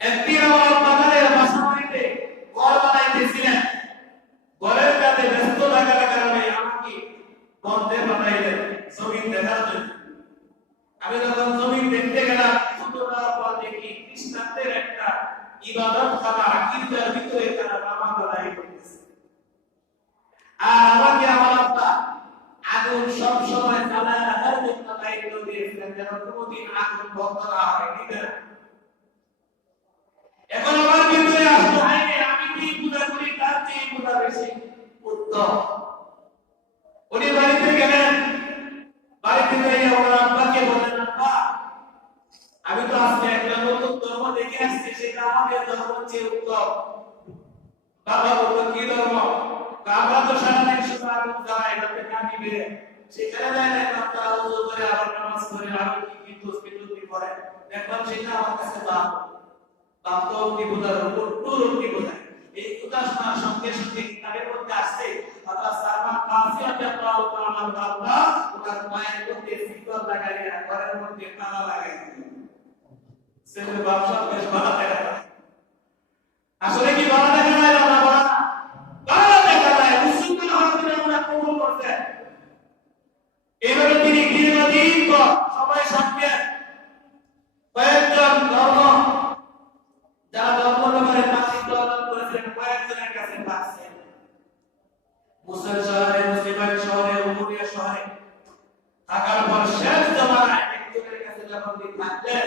একদিন আমার বাগানের বাসাবাড়িতে ঘর বানাইতেছিলেন। ঘরের কাজে ব্যস্ত থাকার কারণে আমাকে বন্ধে পাঠাইলেন জমিন দেখার জন্য। আমি যখন জমিন দেখতে গেলাম, ছোটবেলার পর দেখি খ্রিস্টানদের একটা ইবাদতখানা, গির্জার ভিতরে তারা নামাজ আদায় করতেছে। আর আমাকে আমার আব্বা আগুন সব সময় জ্বালায় রাখার জন্য দায়িত্ব দিয়েছিলেন, যেন কোনোদিন আগুন বন্ধ না হয়। ঠিক আছে? এখন আমার ভিতরে আসতে হয়নি আমি কি পূজা করি তার চেয়ে পূজা বেশি উত্তম। উনি বাড়িতে গেলেন, বাড়িতে গিয়ে আমার আব্বাকে বললেন দেখে আসছে সেটা আমাদের ধর্মের চেয়ে উত্তম। বাবা বলল কি ধর্ম? আমরা তো সারাদিন শুধু আগুন জ্বালাই, এটাতে কামিবে সেখানে যায় না, আমরা ওযু করে আবার নামাজ পড়ে আরো কি তসবিহ করে দেখলাম সেটা আমার কাছে বাপ তো কি বোঝার উপর পুরো কি বোঝায়। এই কথা শোনার সঙ্গে সঙ্গে কিতাবের মধ্যে আসছে আল্লাহ সালমান ফারসি রাদিয়াল্লাহু তাআলা আল্লাহ ওনার পায়ের মধ্যে সিকল লাগাইয়া ঘরের মধ্যে তালা লাগাইয়া ছেলে ব্যবসা বেশ ভালো দেখা যায়। আসলে কি ভালো দেখা যায়? আমরা ভালো দেখা যায় মুসলমান হওয়ার জন্য আমরা কবুল করতে। এবারে তিনি দীর্ঘদিন পর সবাই সামনে কয়েকজন ধর্ম যারা ধর্মে মাতৃত্ব লাভ করেছেন কয়েকজনের কাছে পাচ্ছেন। মুসল শহরে, মুসলিমান শহরে, উমরিয়া শহরে থাকার পর শেষ জামানায় একজনের কাছে যখন তিনি থাকলেন,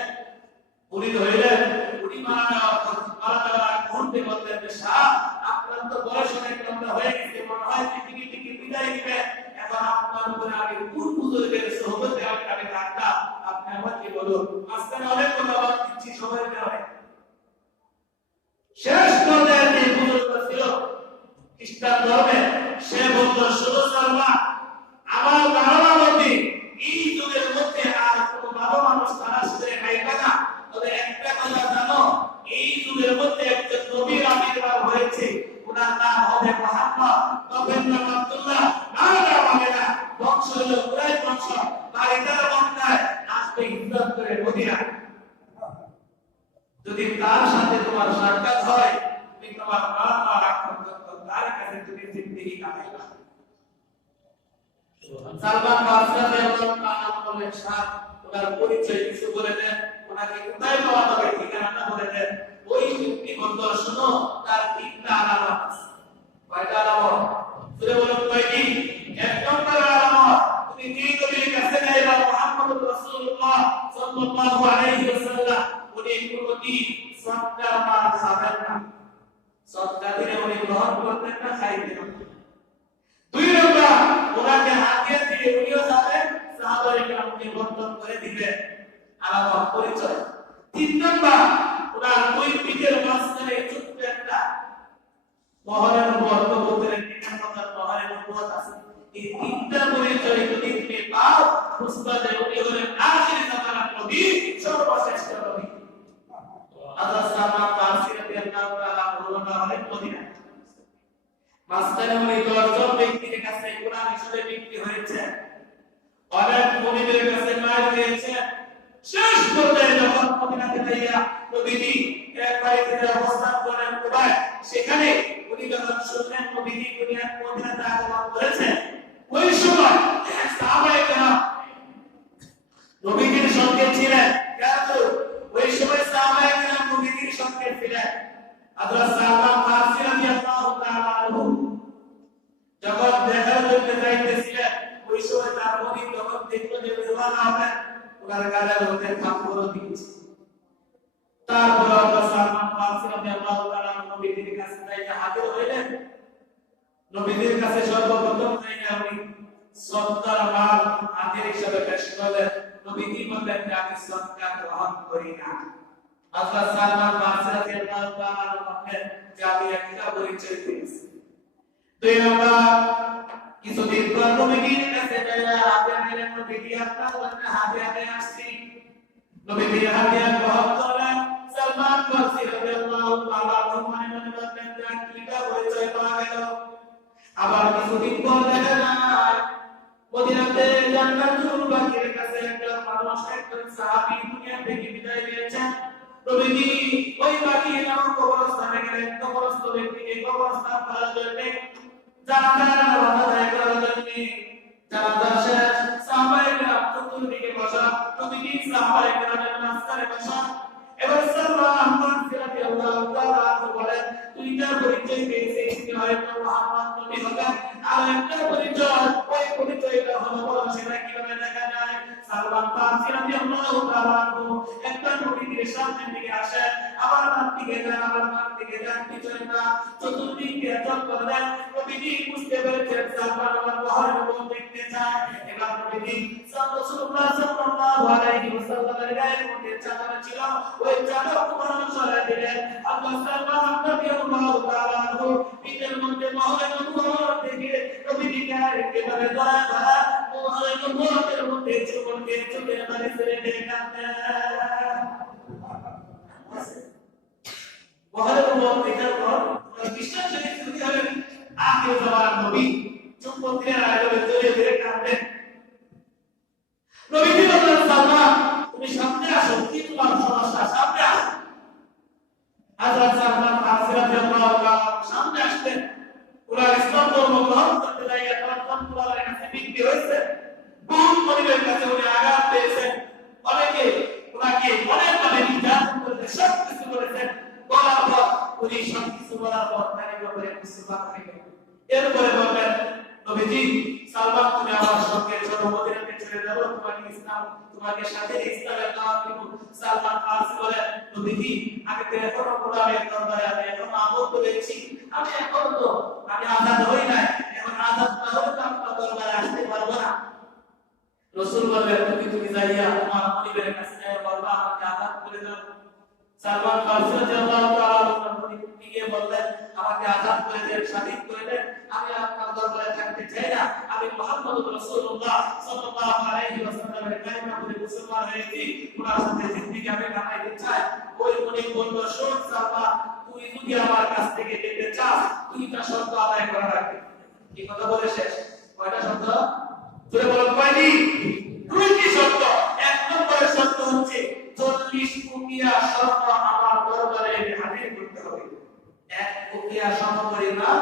উনি ধরলেন, উনি মারা যাওয়ার মুহূর্তে বললেন যে শাহ, আপনার তো বয়স অনেক লম্বা হয়ে গেছে, মনে হয় পৃথিবী থেকে বিদায় নিবেন, এখন আপনার উপরে আমি কোন বুজুর্গের সোহবতে আমি থাকতাম, আপনি আমাকে বলুন। আজকাল অনেক কথা দিচ্ছি সময়ের কারণে। শেষ পর্যায়ে যে বুজুর্গ ছিল খ্রিস্টান ধর্মে, সে বলতো শুধু সালমান, আমার ধারণা মতে এই যুগের মধ্যে আর কোন ভালো মানুষ তারা শুধু খাইবে না, তবে একটা কথা জানো, এই যুগের মধ্যে একজন নবীর আবির্ভাব হয়েছে, ওনার নাম হবে মুহাম্মদ, নবীর নাম আব্দুল্লাহ, নাম হবে না, বংশ হলো কুরাইশ বংশ, বাড়িটার বংশায় আসবে হিজরত করে মদিনা। যদি তার সাথে তোমার সাক্ষাৎ হয়, তুমি তোমার মা রাখো তার কাছে তুমি জিন্দেগি কাটাইবা। সালমান ফারসি রাদিয়াল্লাহু তাআলা বলেন, শাহ ওনার পরিচয় কিছু বলে দেন, ওনাকে কোথায় পাওয়া যাবে ঠিকানাটা বলে দেন। ওই ব্যক্তি বলল, শুনো, তার তিনটা আলামত আছে। কয়টা আলামত? সূরা বলুন কয়টি? এক নম্বর আলামত, তুমি যেই নবীর কাছে যাইবা মুহাম্মদুর রাসূলুল্লাহ সাল্লাল্লাহু আলাইহি ওয়াসাল্লাম, উনি কোনদিন সদকা মাল খাবেন না, সদকা দিলে উনি গ্রহণ করতেন না, খাইতেন না। দুই নম্বর, ওনাকে হাদিয়া দিয়ে উনিও যাবেন, সাহাবায়ে কেরামকে বন্টন করে দিবেন, আলামত পরিচয়। তিন নম্বর, ওনার দুই পিঠের মাঝখানে ছোট্ট একটা মহরের উপর কবুতরের টিকা পাতার মহরের উপর আছে। এই তিনটা পরিচয় যদি তুমি পাও, বুঝবা যে উনি হলেন আখির জামানার নবী, সর্বশ্রেষ্ঠ নবী। আল্লাহ সালমান ফারসি রাদিয়াল্লাহু তাআলা হলেন মদিনা। মাঝখানে উনি 10 জন ব্যক্তির কাছে কোরআন হিসেবে বিক্রি হয়েছে, অনেক মুনিদের কাছে মার খেয়েছে। শেষ পর্যায়ে যখন মদিনাতে যাইয়া নবীজি এক বাড়িতে অবস্থান করেন কুবায়, সেখানে উনি যখন শুনলেন নবীজি মদিনাতে আগমন করেছেন, ওই সময় সাহাবায়ে কেরাম নবীজির সঙ্গে ছিলেন। কিন্তু ওই সময় সাহাবায়ে কেরাম নবীজির সঙ্গে ছিলেন। হযরত সালমান ফারসি রাদিয়াল্লাহু তাআলা আনহু যখন দেখার জন্য যাইতেছিলেন, ওই সময় তার নবী যখন দেখলো যে রওনা হবেন, ওনার গালের মধ্যে থাপ্পড় দিয়েছে। তারপর হযরত সালমান ফারসি রাদিয়াল্লাহু তাআলা নবীজির কাছে যাইয়া হাজির হইলেন। নবীজির কাছে সর্বপ্রথম যাইয়া উনি সদকার মাল হাজির হিসেবে পেশ করলেন। নবীজি বললেন যে আমি সদকা গ্রহণ করি না। হযরত সালমান ফারসি রাদিয়াল্লাহু তাআলা বললেন যে আমি একটা পরিচয় দিয়েছি। দুই নম্বর, কিছুদিন পর নবীজির কাছে যাইয়া হাতে নিলেন, নবীজি আপনার জন্য হাতে আসছি। নবীজি হাতে গ্রহণ করলেন। সালমান ফারসি রাদিয়াল্লাহু তাআলা মনে মনে বললেন যে কিটা পরিচয় পাওয়া গেল। আবার কিছুদিন পর দেখা যায় মদিনাতে জান্নাতুল বাকির কাছে একজন মানুষ, একজন সাহাবী দুনিয়া থেকে বিদায় নিয়েছেন। নবীজি ওই বাকি নামক কবরস্থানে গেলেন। কবরস্থ ব্যক্তিকে কবরস্থান করার জন্য জানাজা শেষ, সাহাবায়ে কেরাম চতুর্দিকে বসা, নবীজি সাহাবায়ে কেরামের মাঝখানে বসা। এবার সালমান ফারসি রাদিয়াল্লাহু তাআলা বলেন, দুইটা পরিচয় পেয়েছিস, তিনি হয়তো মুহাম্মদ নবী হবেন, আর একটা পরিচয়, ওই পরিচয়টা হলো বড়, সেটা কিভাবে দেখা যায়? সালমান ফারসি রাদিয়াল্লাহু তাআলা একটা নবীর সামনে দিকে আসেন, আবার তার দিকে যান, আবার তার দিকে দিকে যান পিছনে না চতুর্দিকে চক্কর দেন নবীজি বুঝতে পেরেছেন সালমান আমার মহরের মুখ দেখতে চায় এবার নবীজি রাসূলুল্লাহ সাল্লাল্লাহু আলাইহি ওয়াসাল্লামের গায়ের মধ্যে চাদর ছিল ওই চাদর কোরআন সরাই দিলেন আল্লাহ সালমান রাদিয়াল্লাহু তাআলা আনহু পিঠের মধ্যে মহরের মুখ দেখে নবীজি গায়ের একেবারে দয়া করা মহরের মুখের মধ্যে চুমকে চুলের মাঝে ছেড়ে দিয়ে কাঁদতেন মহরের মুখ দেখার পর বিশ্বাস শরীফ শুরু হলেন আখির জামানার নবী চুম্বকের আয়োজনে চলে ধরে কাঁদতেন নবীজি বললেন সালমান তুমি সামনে আসো কি তোমার সমস্যা সামনে আসো হযরত সালমান ফারসি রাদিয়াল্লাহু তাআলা সামনে আসতেন ওরা ইসলাম ধর্ম গ্রহণ করতে যায় এখন কোরআনের কাছে বিক্রি হয়েছে বহু পরিবারের কাছে উনি আঘাত পেয়েছেন অনেকে ওনাকে অনেকভাবে নির্যাতন করেছে সব কিছু করেছেন বলার পর উনি সব কিছু বলার পর তার ব্যাপারে মুসলমান হয়ে গেলেন এরপরে বললেন নবীজি সালমান তুমি আমার সঙ্গে চলো মদিনাতে চলে যাবো তোমাকে ইসলাম তোমাকে সাথে ইসলামের দাওয়াত দিব সালমান ফারসি বলেন নবীজি আমি তো এখনো কোরআনের দরবারে আমি এখনো আমল করেছি আমি আজাদ হই নাই এখন আজাদ না হলে তো আপনার দরবারে আসতে পারবো না রাসূল বললেন তুমি যাইয়া তোমার পরিবারের কাছে যাইয়া বলবা আমাকে আজাদ করে দাও সালমান ফারসি রাদিয়াল্লাহু তাআলা গিয়ে বললেন আমাকে আজাদ করে দেন স্বাধীন করে দেন আমি আপনার দরবারে থাকতে চাই না আমি মুহাম্মদুর রাসূলুল্লাহ সাল্লাল্লাহু আলাইহি ওয়াসাল্লামের কালিমা বলে মুসলমান হয়েছি ওনার সাথে জিন্দেগি আমি কাটাইতে চাই ওই উনি বলল শোন সালমান তুই যদি আমার কাছ থেকে যেতে চাস দুইটা শর্ত আদায় করা লাগবে কি কথা বলে শেষ কয়টা শর্ত জোরে বলুন কয়টি দুইটি শর্ত এক নম্বরের শর্ত হচ্ছে 40 উকিয়া শর্ত আমার দরবারে হাজির করতে হবে এক উকিয়া সমপরিমাণ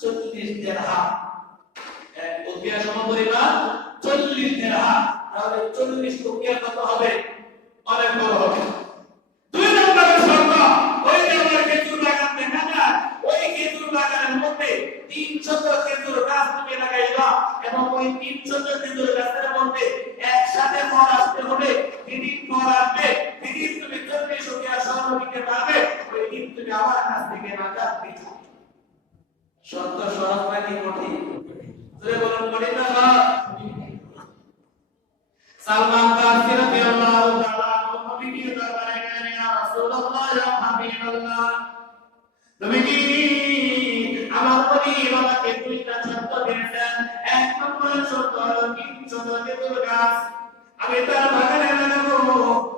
40 দিরহাম এক উকিয়া সমপরিমাণ 40 দিরহাম তাহলে 40 উকিয়া কত হবে অনেক বড় হবে দুই নম্বরের শর্ত ওই যে আমরা খেজুর বাগান দেখা যায় ওই খেজুর বাগানের মধ্যে 300 খেজুর গাছ তুমি লাগাইবা এবং ওই 300 খেজুর গাছের মধ্যে একসাথে ফল আসতে হবে যেদিন ফল আসবে সেদিন তুমি 40 উকিয়া স্বর্ণ দিতে পারবে ওই দিন তুমি আমার কাছ থেকে নাজাত পেতে শর্ত সহজ নাকি কঠিন জোরে বলুন কঠিন না সালমান ফারসি রাদিয়াল্লাহু তাআলা নবীজির দরবারে গেলেন ইয়া রাসূলুল্লাহ ইয়া হাবিবাল্লাহ নবীজি আমার নবী আমাকে দুইটা শর্ত দিয়েছেন এক নম্বর শর্ত হলো 300 খেজুর গাছ আমি তার বাগানে লাগাবো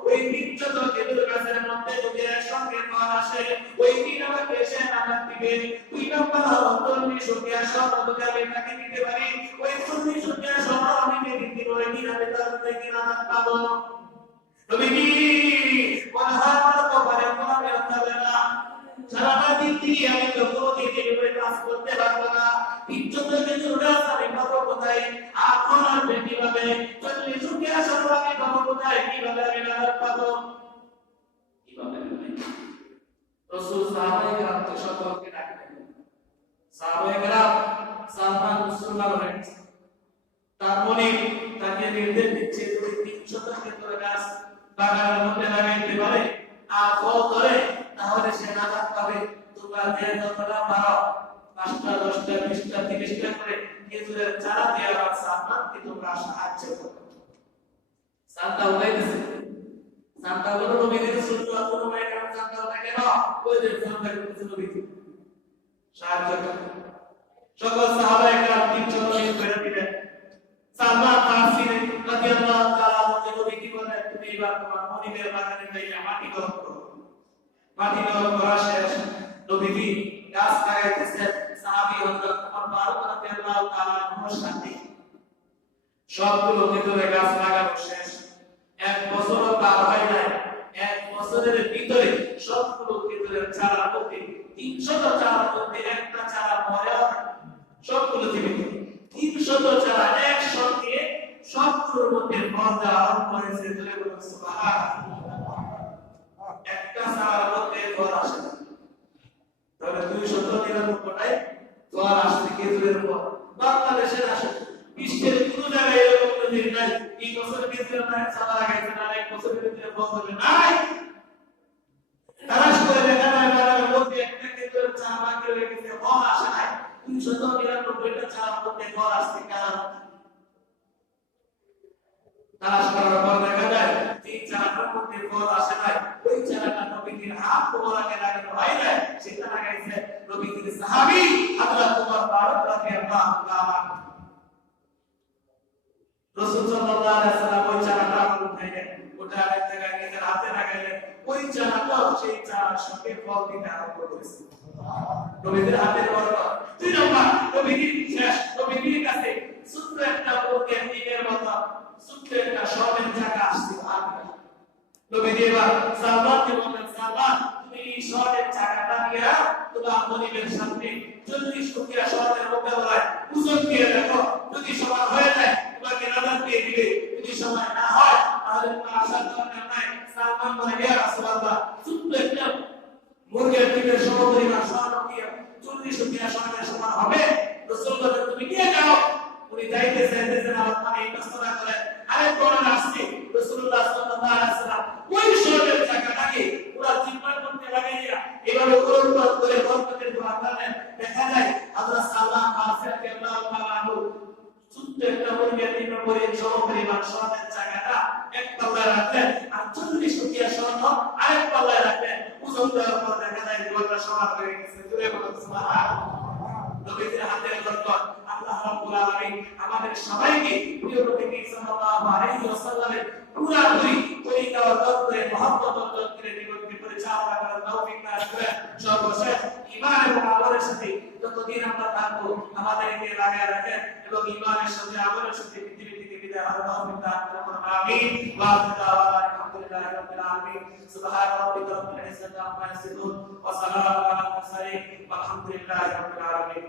ওই 300 খেজুর গাছের মধ্যে যদি একসঙ্গে ফল আসে ওই দিন আমাকে সে নাজাত দিবে দুই নম্বর হলো 40 উকিয়া স্বর্ণ যদি আমি তাকে দিতে পারি ওই 40 উকিয়া স্বর্ণ আমি দিতে ওই দিন আমি তার থেকে নাজাত পাবো নবীজি বলহার তো পারে কোন হবে না সারাটা দিন থেকে আমি তো কোনোদিন এইভাবে কাজ করতে পারবো না 300 খেজুর গাছ আমি পাবো কোথায় আর ফল আসবে কিভাবে 40 উকিয়া স্বর্ণ আমি পাবো কোথায় কিভাবে আমি নাজাত পাবো কিভাবে রাসূল সাহাবায়ে কেরাম সকলকে ডাকলেন সাহাবায়ে কেরাম সালমান মুসলমান হয়েছে তার মনে তাকে নির্দেশ দিচ্ছে যদি 300 খেজুর গাছ বাগানের মধ্যে লাগাইতে পারে আর ফল ধরে তাহলে সে নাজাত পাবে তোমরা যে যতটা পারো 5টা 10টা 20টা 30টা করে খেজুরের চারা দিয়ে আমার সালমানকে তোমরা সাহায্য করো সালটা উঠাইতেছে সালটা বলো নবীদের সুন্নাত কোনো ভাই কারণ সালটা উঠাই কেন ওই যে সালটা করতেছে নবীজি সাহায্য করো সকল সাহাবায়ে কেরাম 300 মিনিট করে দিলেন সালমান ফারসি রাদিয়াল্লাহু তাআলা নবী কি বলেন তুমি এবার তোমার মনিবের বাগানে যাইয়া মাটি গরম করো মাটি গরম করা শেষ নবীজি গাছ লাগাইতেছেন সাহাবী হযরত ওমর ফারুক রাদিয়াল্লাহু তাআলা আনহুর সাথে সবগুলো খেজুরের গাছ লাগানো শেষ এক বছরও পার হয় নাই এক বছরের ভিতরে সবগুলো খেজুরের চারার মধ্যে 300 চারার মধ্যে একটা চারা মরেও সবগুলো জীবিত 300 চারা একসঙ্গে সবগুলোর মধ্যে ফল দেওয়া আরম্ভ করেছে বলে বলুন সুবহানাল্লাহ একটা চারার মধ্যে ফল আসে না তাহলে 299টাই ফল আসছে খেজুরের ফল বাংলাদেশের আসে বিশ্বের কোন জায়গায় এরকম নদী নাই এই বছর খেজুরের চারা লাগাইছে না এক বছরের ভিতরে ফল হবে নাই তারা করে দেখা যায় বাগানের মধ্যে একটা 399টা চারার মধ্যে ফল আসছে কারণ তালাশ করার পর দেখা যায় যে চারাটার মধ্যে ফল আসে নাই, ওই চারাটা নবীজির হাত মোবারকে লাগানো হয় নাই, সেটা লাগাইছে নবীজির সাহাবী হযরত ওমর ফারুক রাদিয়াল্লাহু তাআলা। রাসূল সাল্লাল্লাহু আলাইহি ওয়াসাল্লাম ওই চারাটা উঠাইলেন, ওটা এক জায়গায় নিজের হাতে লাগাইলেন, ওই চারাটাও সেই চারার সঙ্গে ফল দিতে আরম্ভ করেছে। নবীজির হাতের বরকত। দুই নম্বর, নবীজির শেষ নবীজির কাছে ছোট্ট একটা মুরগির ডিমের মতো ছোট্ট একটা স্বর্ণের চাকা আসছে। নবীজি এবার সালমানকে বললেন, সালমান তুমি এই স্বর্ণের চাকাটা নিয়ে তোমার মনিবের সামনে 40 টুকরা স্বর্ণের মোকাবেলায় ওজন দিয়ে দেখো, যদি সমান হয়ে যায় তোমাকে নাজাত দিয়ে দিবে, যদি সমান না হয় তাহলে তোমার আশার দরকার নাই। সালমান বলে, ইয়া রাসূলুল্লাহ, ছোট্ট একটা মুরগির ডিমের সমপরিমাণ স্বর্ণ কি 40 টুকরা স্বর্ণের সমান হবে? রাসূল বলেন, তুমি নিয়ে যাও। উনি যাইতে চাইতেছেন, আল্লাহ এই প্রশ্নটা করেন। আরেক বর্ণনা আসছে রাসূলুল্লাহ সাল্লাল্লাহু আলাইহি ওয়াসাল্লাম ওই স্বর্ণের চাকাটাকে পুরো জিহ্বার মধ্যে লাগাইয়া এভাবে উড়ন করে বরকতের দোয়া করেন। দেখা যায় হযরত সালমান ফারসি রাদিয়াল্লাহু তাআলা আনহু ছোট্ট একটা মুরগির ডিমের সমপরিমাণ স্বর্ণের চাকাটা এক পাল্লায় রাখলেন, আর 40 টুকরা স্বর্ণ আরেক পাল্লায় রাখলেন। ওজন দেওয়ার পর দেখা যায় দুটো সমান হয়ে গেছে। জোরে বলুন সুবহানাল্লাহ। নবীজির হাতের বরকত। আল্লাহ রাব্বুল আলামিন আমাদের সবাইকে প্রিয় নবী সাল্লাল্লাহু আলাইহি ওয়াসাল্লামের পুরোপুরি তরিকা অর্জন করে মহব্বত অর্জন করে জীবনকে পরিচালনা করার তৌফিক দান করেন। সর্বশেষ ঈমান এবং আমলের সাথে যতদিন আমরা থাকবো আমাদেরকে লাগায় রাখেন এবং ঈমানের সাথে আমলের সাথে পৃথিবী থেকে বিদায় হওয়ার তৌফিক দান করুন। আমিন। ওয়া আলহামদুলিল্লাহি রাব্বিল আলামিন। সুবহান রাব্বিকা রাব্বিল ইজ্জাতি আম্মা ইয়াসিফুন ওয়া সালামুন আলাল মুরসালিন ওয়া আলহামদুলিল্লাহি রাব্বিল আলামিন।